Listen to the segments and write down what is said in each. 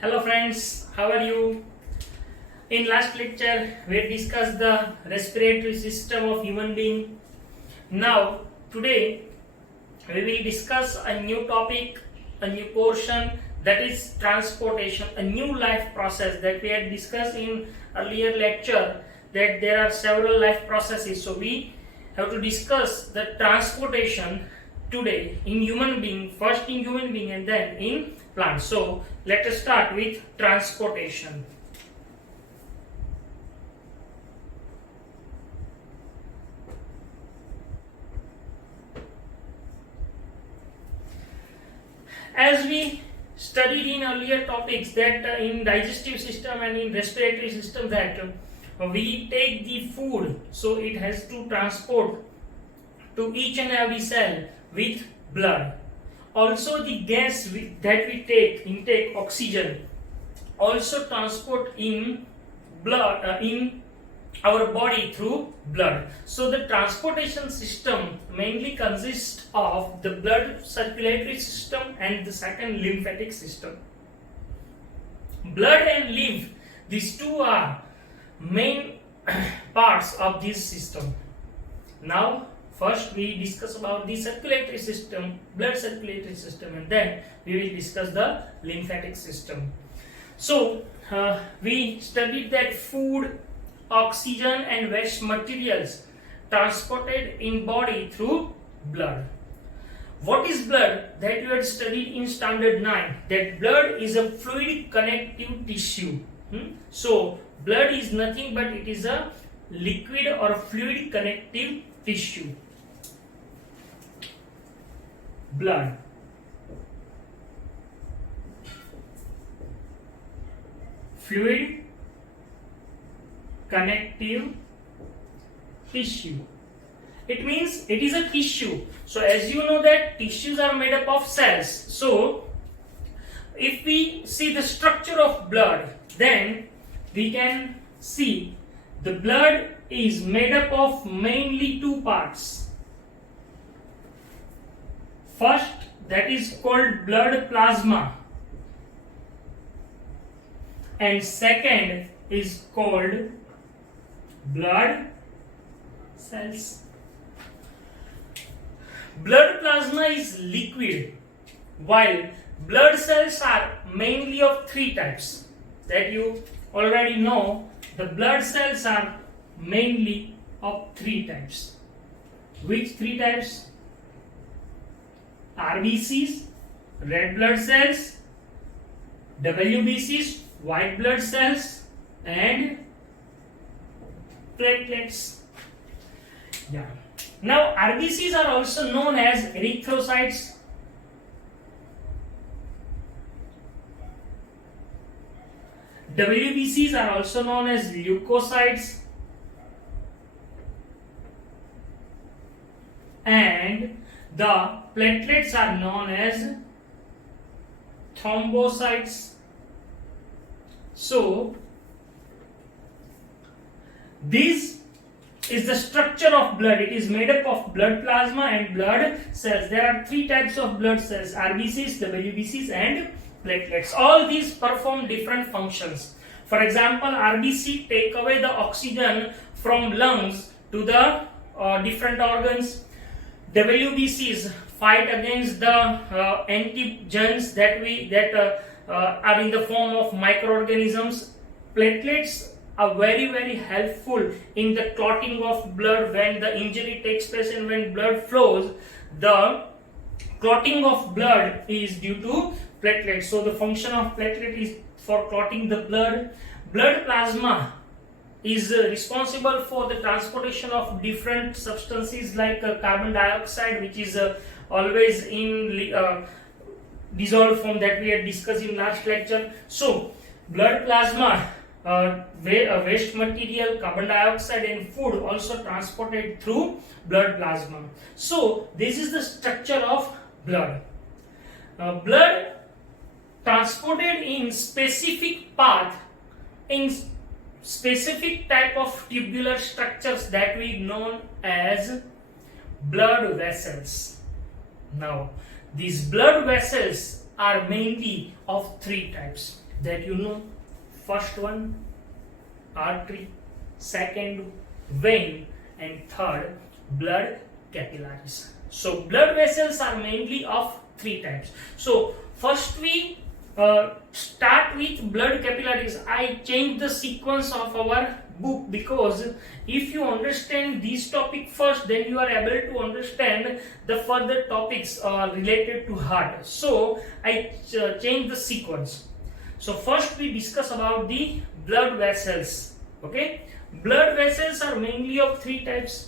Hello friends, how are you? In last lecture, we discussed the respiratory system of human being. Now, today, we will discuss a new topic, a new portion, that is transportation, a new life process that we had discussed in earlier lecture, that there are several life processes. So we have to discuss the transportation today in human being, first in human being and then in plants. So let us start with transportation. As we studied in earlier topics that in digestive system and in respiratory system that we take the food, so it has to transport to each and every cell with blood. Also the gas that we take, intake oxygen, also transport in blood in our body through blood. So the transportation system mainly consists of the blood circulatory system and the second lymphatic system. Blood and lymph, these two are main parts of this system. Now first we discuss about the circulatory system, blood circulatory system, and then we will discuss the lymphatic system. So we studied that food, oxygen and waste materials transported in body through blood. What is blood? That you had studied in standard 9, that blood is a fluid connective tissue. So blood is nothing but it is a liquid or fluid connective tissue. Blood. Fluid connective tissue. It means it is a tissue. So as you know that tissues are made up of cells. So if we see the structure of blood, then we can see the blood is made up of mainly two parts. First, that is called blood plasma, and second is called blood cells. Blood plasma is liquid, while blood cells are mainly of three types. That you already know, the blood cells are mainly of three types. Which three types? RBCs, red blood cells, WBCs, white blood cells, and platelets. Yeah. Now RBCs are also known as erythrocytes. WBCs are also known as leukocytes, and the platelets are known as thrombocytes. So this is the structure of blood. It is made up of blood plasma and blood cells. There are three types of blood cells: RBCs, WBCs, and platelets. All these perform different functions. For example, RBC take away the oxygen from lungs to the different organs. WBCs fight against the antigens that are in the form of microorganisms. Platelets are very helpful in the clotting of blood when the injury takes place and when blood flows. The clotting of blood is due to platelets. So the function of platelet is for clotting the blood. Blood plasma is responsible for the transportation of different substances like carbon dioxide, which is always in dissolved form, that we had discussed in last lecture. So blood plasma, waste material, carbon dioxide and food also transported through blood plasma. So this is the structure of blood. Blood transported in specific path in specific type of tubular structures that we known as blood vessels. Now these blood vessels are mainly of three types that you know. First one, artery, second, vein, and third, blood capillaries. So blood vessels are mainly of three types. So first we start with blood capillaries. I changed the sequence of our book because if you understand this topic first, then you are able to understand the further topics related to heart. So I changed the sequence. So first we discuss about the blood vessels. Okay, blood vessels are mainly of three types.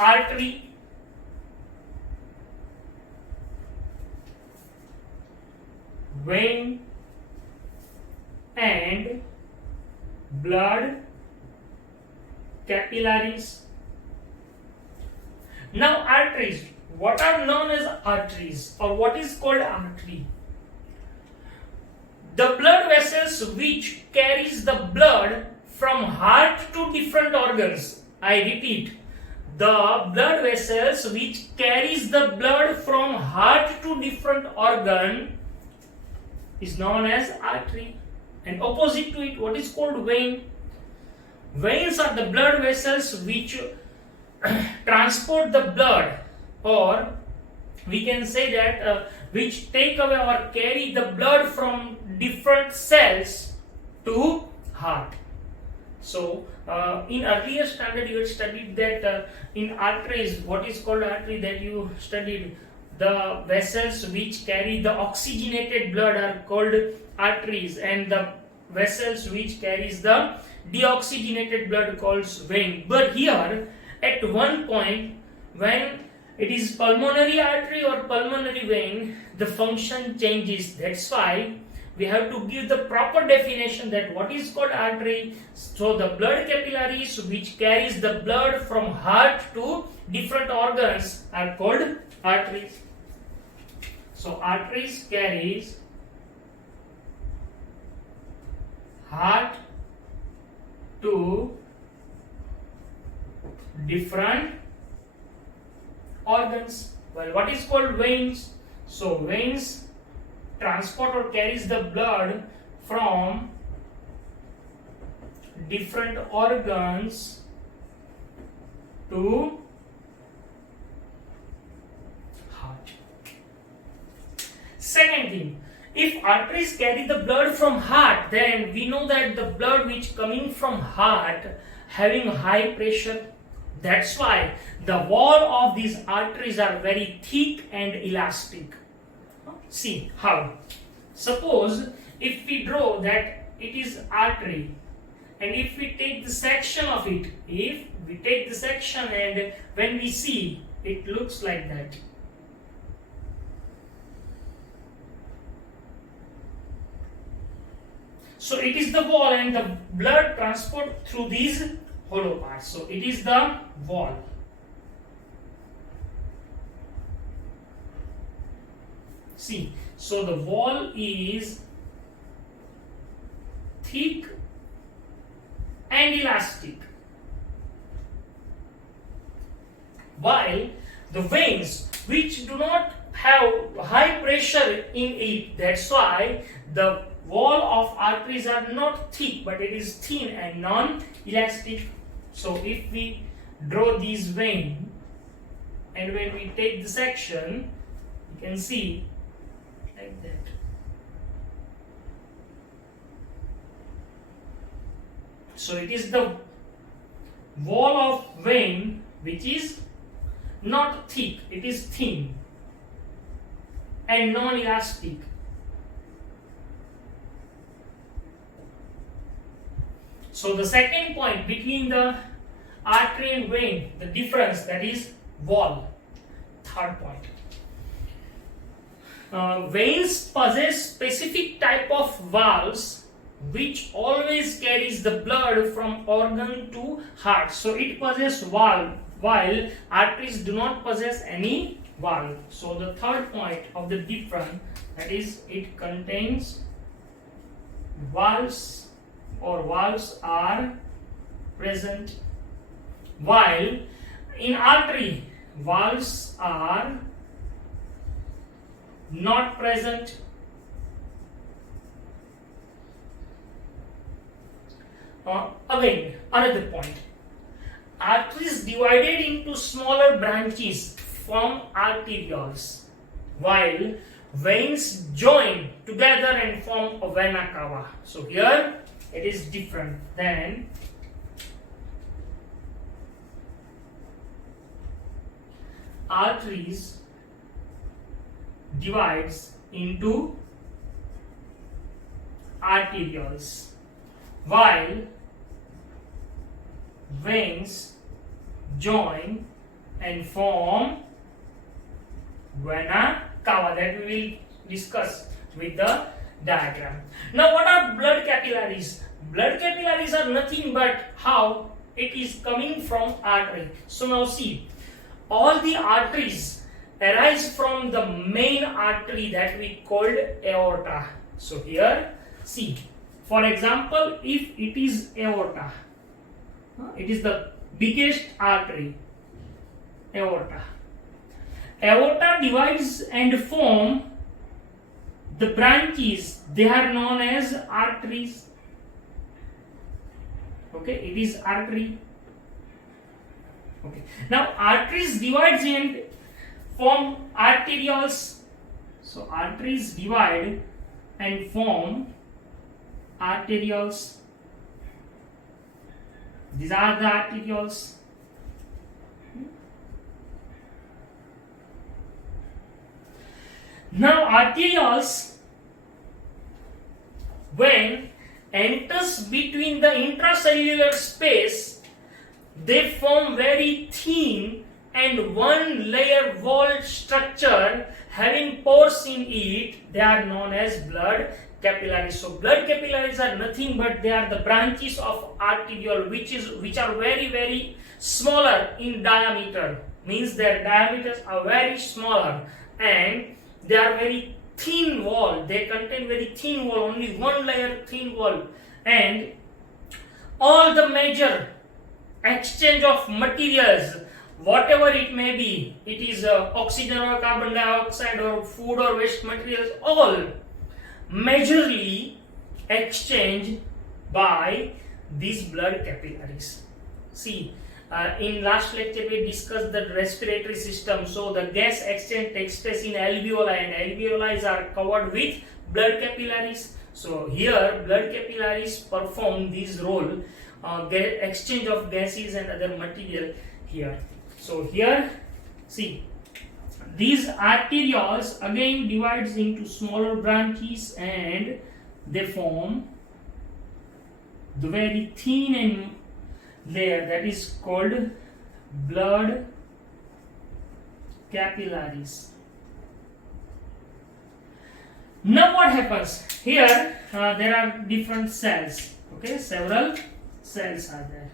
Artery, vein, and blood capillaries. Now arteries. What are known as arteries, or what is called artery? The blood vessels which carries the blood from heart to different organs. I repeat, the blood vessels which carries the blood from heart to different organ is known as artery. And opposite to it, what is called vein? Veins are the blood vessels which transport the blood, or we can say that which take away or carry the blood from different cells to heart. So in earlier standard you had studied that in arteries, what is called artery, that you studied the vessels which carry the oxygenated blood are called arteries, and the vessels which carries the deoxygenated blood called vein. But here at one point, when it is pulmonary artery or pulmonary vein, the function changes. That's why we have to give the proper definition that what is called artery. So the blood capillaries which carries the blood from heart to different organs are called arteries. So arteries carries heart to different organs. Well, what is called veins? So veins transport or carries the blood from different organs to heart. Second thing, if arteries carry the blood from heart, then we know that the blood which coming from heart having high pressure. That's why the wall of these arteries are very thick and elastic. See how? Suppose if we draw that it is artery, and if we take the section of it, if we take the section and when we see, it looks like that. So it is the wall and the blood transport through these hollow parts. So it is the wall. See, so the wall is thick and elastic, while the veins which do not have high pressure in it, that's why the wall of arteries are not thick, but it is thin and non-elastic. So if we draw these veins and when we take the section, you can see like that. So it is the wall of vein which is not thick, it is thin and non-elastic. So the second point between the artery and vein, the difference, that is wall. Third point. Veins possess specific type of valves which always carries the blood from organ to heart. So it possesses valve, while arteries do not possess any valve. So the third point of the difference, that is, it contains valves, or valves are present, while in artery valves are not present. Again, another point. Arteries divided into smaller branches form arterioles, while veins join together and form a vena cava. So here it is different than arteries divides into arterioles, while veins join and form vena cava, that we will discuss with the diagram. Now, what are blood capillaries? Blood capillaries are nothing but how it is coming from artery. So now see, all the arteries arise from the main artery that we called aorta. So here see, for example, if it is aorta, it is the biggest artery, aorta. Aorta divides and form the branches, they are known as arteries. Okay, it is artery. Okay, now arteries divides and form arterioles. So arteries divide and form arterioles. These are the arterioles. Now arterioles, when enters between the intracellular space, they form very thin and one layer walled structure having pores in it. They are known as blood capillaries. So blood capillaries are nothing but they are the branches of arteriole which are very smaller in diameter, means their diameters are very smaller and they are very thin wall, they contain very thin wall, only one layer thin wall, and all the major exchange of materials, whatever it may be, it is oxygen or carbon dioxide or food or waste materials, all majorly exchanged by these blood capillaries. See, in last lecture we discussed the respiratory system. So the gas exchange takes place in alveoli, and alveoli are covered with blood capillaries. So here blood capillaries perform this role, exchange of gases and other material here. So here see, these arterioles again divides into smaller branches and they form the very thin and layer that is called blood capillaries. Now what happens here? There are different cells. Okay, several cells are there.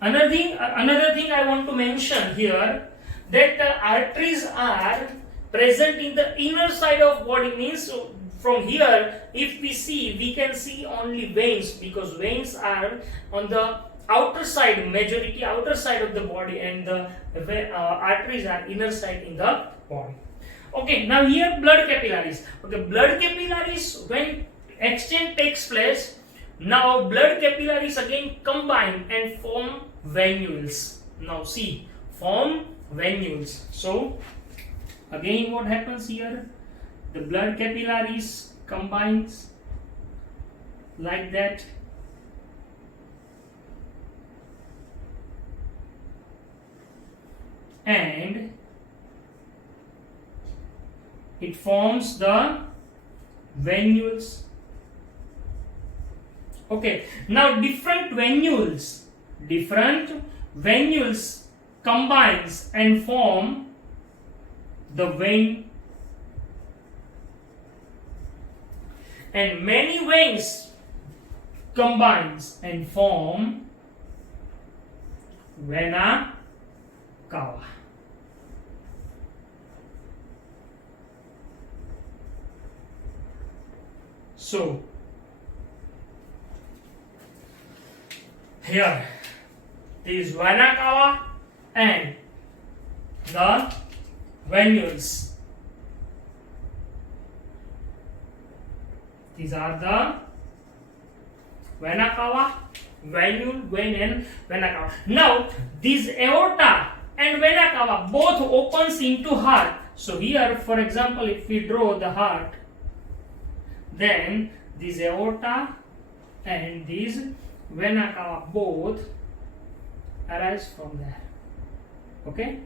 Another thing I want to mention here, that the arteries are present in the inner side of body, means from here if we see, we can see only veins, because veins are on the outer side, majority outer side of the body, and the arteries are inner side in the body. Okay, now here blood capillaries. Okay, blood capillaries, when exchange takes place, now blood capillaries again combine and form venules. Now see, form venules. So again what happens here? The blood capillaries combines like that, and it forms the venules. Okay, now different venules combines and form the vein, and many veins combines and form vena cava. So here this vena cava and the venules. These are the vena cava, venule, vein and vena cava. Now these aorta and vena cava both opens into heart. So here, for example, if we draw the heart, then this aorta and these vena cava both arise from there. Okay,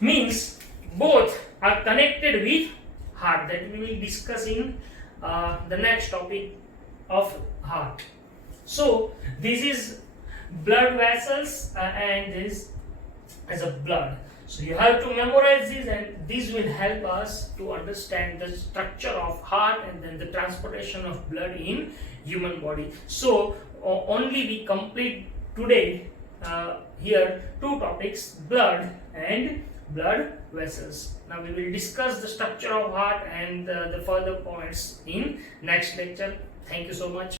means both are connected with heart. That we will discuss in the next topic of heart. So this is blood vessels and this as a blood. So you have to memorize this, and this will help us to understand the structure of heart and then the transportation of blood in human body. So only we complete today here two topics, blood and blood vessels. Now we will discuss the structure of heart and the further points in next lecture. Thank you so much.